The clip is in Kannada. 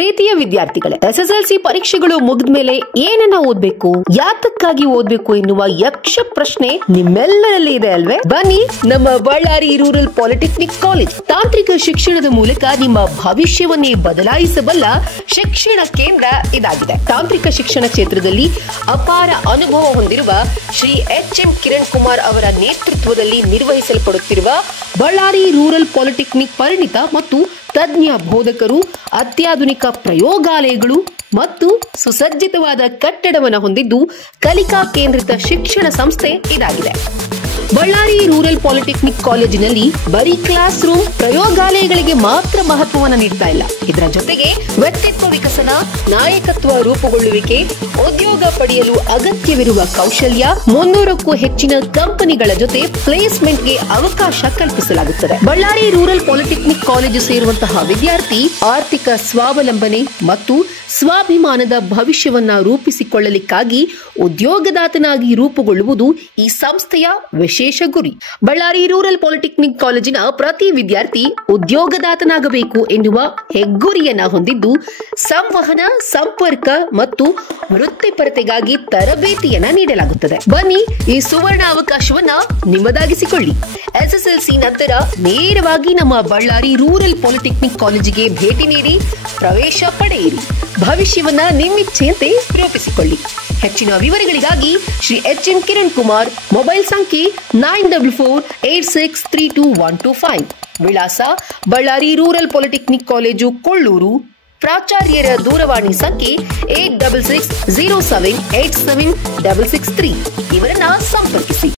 ಪ್ರೀತಿಯ ವಿದ್ಯಾರ್ಥಿಗಳೇ, SSLC ಪರೀಕ್ಷೆಗಳು ಮುಗಿದ್ಮೇಲೆ ಏನನ್ನ ಓದ್ಬೇಕು, ಯಾತಕ್ಕಾಗಿ ಓದ್ಬೇಕು ಎನ್ನುವ ಯಕ್ಷ ಪ್ರಶ್ನೆ ನಿಮ್ಮೆಲ್ಲರಲ್ಲಿ ಇದೆ ಅಲ್ವೇ? ಬನ್ನಿ, ನಮ್ಮ ಬಳ್ಳಾರಿ ರೂರಲ್ ಪಾಲಿಟೆಕ್ನಿಕ್ ಕಾಲೇಜ್ ತಾಂತ್ರಿಕ ಶಿಕ್ಷಣದ ಮೂಲಕ ನಿಮ್ಮ ಭವಿಷ್ಯವನ್ನೇ ಬದಲಾಯಿಸಬಲ್ಲ ಶಿಕ್ಷಣ ಕೇಂದ್ರ ಇದಾಗಿದೆ. ತಾಂತ್ರಿಕ ಶಿಕ್ಷಣ ಕ್ಷೇತ್ರದಲ್ಲಿ ಅಪಾರ ಅನುಭವ ಹೊಂದಿರುವ ಶ್ರೀ HM ಕಿರಣ್ ಕುಮಾರ್ ಅವರ ನೇತೃತ್ವದಲ್ಲಿ ನಿರ್ವಹಿಸಲ್ಪಡುತ್ತಿರುವ ಬಳ್ಳಾರಿ ರೂರಲ್ ಪಾಲಿಟೆಕ್ನಿಕ್ ಪರಿಣಿತ ಮತ್ತು ತಜ್ಞ ಬೋಧಕರು, ಅತ್ಯಾಧುನಿಕ ಪ್ರಯೋಗಾಲಯಗಳು ಮತ್ತು ಸುಸಜ್ಜಿತವಾದ ಕಟ್ಟಡವನ್ನು ಹೊಂದಿದ್ದು ಕಲಿಕಾ ಕೇಂದ್ರಿತ ಶಿಕ್ಷಣ ಸಂಸ್ಥೆ ಇದಾಗಿದೆ. ಬಳ್ಳಾರಿ ರೂರಲ್ ಪಾಲಿಟೆಕ್ನಿಕ್ ಕಾಲೇಜಿನಲ್ಲಿ ಬರೀ ಕ್ಲಾಸ್ ರೂಮ್, ಪ್ರಯೋಗಾಲಯಗಳಿಗೆ ಮಾತ್ರ ಮಹತ್ವವನ್ನು ನೀಡ್ತಾ ಇಲ್ಲ. ಇದರ ಜೊತೆಗೆ ವ್ಯಕ್ತಿತ್ವ ವಿಕಸನ, ನಾಯಕತ್ವ ರೂಪುಗೊಳ್ಳುವಿಕೆ, ಉದ್ಯೋಗ ಪಡೆಯಲು ಅಗತ್ಯವಿರುವ ಕೌಶಲ್ಯ, 300ಕ್ಕೂ ಹೆಚ್ಚಿನ ಕಂಪನಿಗಳ ಜೊತೆ ಪ್ಲೇಸ್ಮೆಂಟ್ಗೆ ಅವಕಾಶ ಕಲ್ಪಿಸಲಾಗುತ್ತದೆ. ಬಳ್ಳಾರಿ ರೂರಲ್ ಪಾಲಿಟೆಕ್ನಿಕ್ ಕಾಲೇಜು ಸೇರುವಂತಹ ವಿದ್ಯಾರ್ಥಿ ಆರ್ಥಿಕ ಸ್ವಾವಲಂಬನೆ ಮತ್ತು ಸ್ವಾಭಿಮಾನದ ಭವಿಷ್ಯವನ್ನ ರೂಪಿಸಿಕೊಳ್ಳಲಿಕ್ಕಾಗಿ ಉದ್ಯೋಗದಾತನಾಗಿ ರೂಪುಗೊಳ್ಳುವುದು ಈ ಸಂಸ್ಥೆಯ ವಿಶೇಷ ಗುರಿ. ಬಳ್ಳಾರಿ ರೂರಲ್ ಪಾಲಿಟೆಕ್ನಿಕ್ ಕಾಲೇಜಿನ ಪ್ರತಿ ವಿದ್ಯಾರ್ಥಿ ಉದ್ಯೋಗದಾತನಾಗಬೇಕು ಎನ್ನುವ ಹೆಗ್ಗುರಿಯನ್ನ ಹೊಂದಿದ್ದು, ಸಂವಹನ, ಸಂಪರ್ಕ ಮತ್ತು ವೃತ್ತಿಪರತೆಗಾಗಿ ತರಬೇತಿಯನ್ನ ನೀಡಲಾಗುತ್ತದೆ. ಬನ್ನಿ, ಈ ಸುವರ್ಣ ಅವಕಾಶವನ್ನ ನಿಮ್ಮದಾಗಿಸಿಕೊಳ್ಳಿ. SSLC ನಂತರ ನೇರವಾಗಿ ನಮ್ಮ ಬಳ್ಳಾರಿ ರೂರಲ್ ಪಾಲಿಟೆಕ್ನಿಕ್ ಕಾಲೇಜಿಗೆ ಭೇಟಿ ನೀಡಿ ಪ್ರವೇಶ ಪಡೆಯಿರಿ. ಭವಿಷ್ಯವನ್ನ ನಿಮ್ಮಿಚ್ಛೆಯಂತೆ ರೂಪಿಸಿಕೊಳ್ಳಿ. ಹೆಚ್ಚಿನ ವಿವರಗಳಿಗಾಗಿ ಶ್ರೀ HM ಕಿರಣ್ ಕುಮಾರ್, ಮೊಬೈಲ್ ಸಂಖ್ಯೆ 9448632125, ವಿಳಾಸ Ballari rural polytechnic college, Kollur. ಪ್ರಾಚಾರ್ಯರ ದೂರವಾಣಿ ಸಂಖ್ಯೆ 8660787663. ಇವರನ್ನ ಸಂಪರ್ಕಿಸಿ.